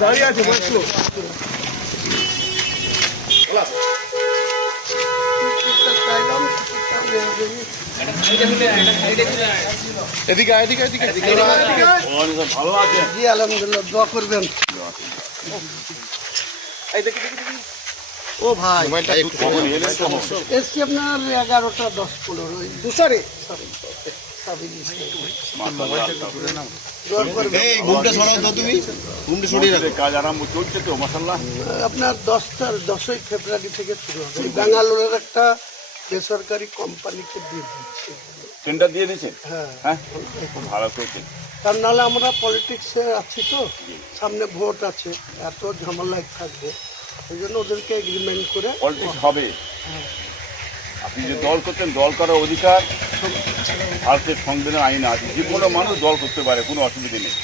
দাঁড়িয়ে আছে বসো এদিকে এদিকে এদিকে এদিকে ভালো আছে জি আলহামদুলিল্লাহ দোয়া করবেন ও ভাই এসছি আপনার এগারোটা দশ পনেরো দুসারে করবেন এই ঘুমটা সরাও তো তুমি। ঘুমটা সরিয়ে রাখো। কাজ আরম্ভ চলছে তো মাসাল্লাহ আপনার দশটা দশই ফেব্রুয়ারি থেকে শুরু হবে। ব্যাঙ্গালোরের একটা বেসরকারি কোম্পানিকে দিয়ে দিচ্ছে। টেন্ডার দিয়ে দিয়েছেন হ্যাঁ। হ্যাঁ? ভালো করেছেন। তার নাহলে আমরা পলিটিক্সে আছি তো সামনে ভোট আছে এত ঝামেলায় থাকবে। ওই জন্য ওদেরকে এগ্রিমেন্ট করে পলিটিক্স হবে। আপনি যে দল করতেন দল করার অধিকার ভারতের সংবিধান আইন আছে। যে কোনো মানুষ দল করতে পারে কোনো অসুবিধা নেই।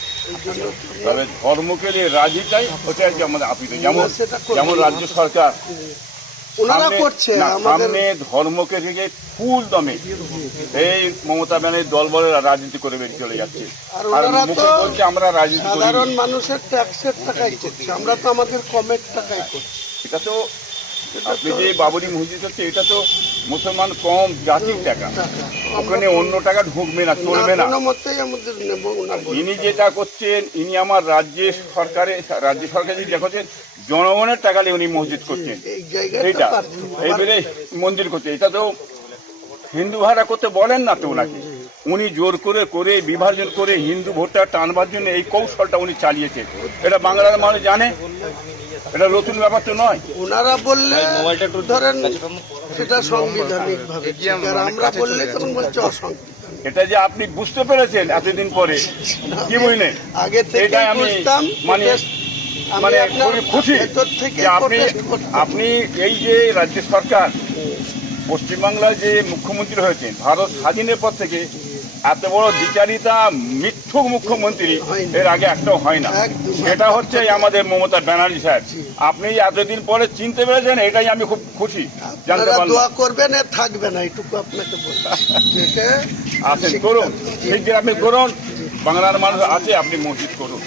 তবে ধর্মকে নিয়ে রাজিটাই হচ্ছে আমাদের আপিত যেমন যেমন রাজ্য সরকার সামনে- ধর্মকে থেকে ফুল দমে এই মমতা ব্যানার্জি দল বলে রাজনীতি করে বেরিয়ে চলে যাচ্ছে। আর আর মুখে বলছে আমরা রাজনীতি সাধারণ মানুষের ট্যাক্সের টাকাই করছে আমরা তো আমাদের কমের টাকাই করছি। এটা তো আপনি যে বাবরি মসজিদ হচ্ছে এটা তো মুসলমান কম জাতির টাকা। ওখানে অন্য টাকা ঢুকবে না চলবে না। ইনি যেটা করছেন ইনি আমার রাজ্যের সরকারে রাজ্য সরকার যেটা করছেন জনগণের টাকা নিয়ে উনি মসজিদ করছেন। এই এইটা। এইবারে মন্দির করছে। এটা তো হিন্দু ভাড়া করতে বলেন না তো ওনাকে। উনি জোর করে করে বিভাজন করে হিন্দু ভোটটা টানবার জন্য এই কৌশলটা উনি চালিয়েছে এটা বাংলার মানুষ জানে। এটা নতুন ব্যাপার তো নয়। ওনারা বললে ধরেন সেটা সাংবিধানিক ভাবে আমরা বললে তখন বলছে অসাংবিধানিক। এটা যে আপনি বুঝতে পেরেছেন এতদিন পরে কি বুঝলেন? আগে থেকে এটাই আমি বুঝতাম মানে মানে খুবই খুশি যে আপনি আপনি এই যে রাজ্য সরকার পশ্চিমবাংলায় যে মুখ্যমন্ত্রী হয়েছেন ভারত স্বাধীনের পর থেকে এত বড় বিচারিতা মিথ্যুক মুখ্যমন্ত্রী এর আগে একটাও হয় না। সেটা হচ্ছে আমাদের মমতা ব্যানার্জি সাহেব আপনি এতদিন পরে চিনতে পেরেছেন এটাই আমি খুব খুশি। জানতে দোয়া করবেন এ থাকবে না এটুকু আপনাকে আসেন করুন। ঠিক আপনি করুন। বাংলার মানুষ আছে আপনি মসজিদ করুন।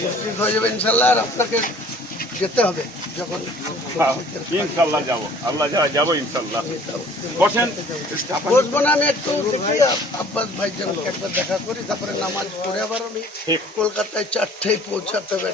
নিশ্চিত হয়ে যাবে ইনশাল্লাহ আর আপনাকে যেতে হবে যখন হ্যাঁ, ইনশাল্লাহ যাব। আল্লাহ যা যাব ইনশাল্লাহ। বসেন। বসবো না আমি একটু ভাই একবার দেখা করি তারপরে নামাজ পড়ে আবার আমি কলকাতায় চারটেই পৌঁছাতে হবে।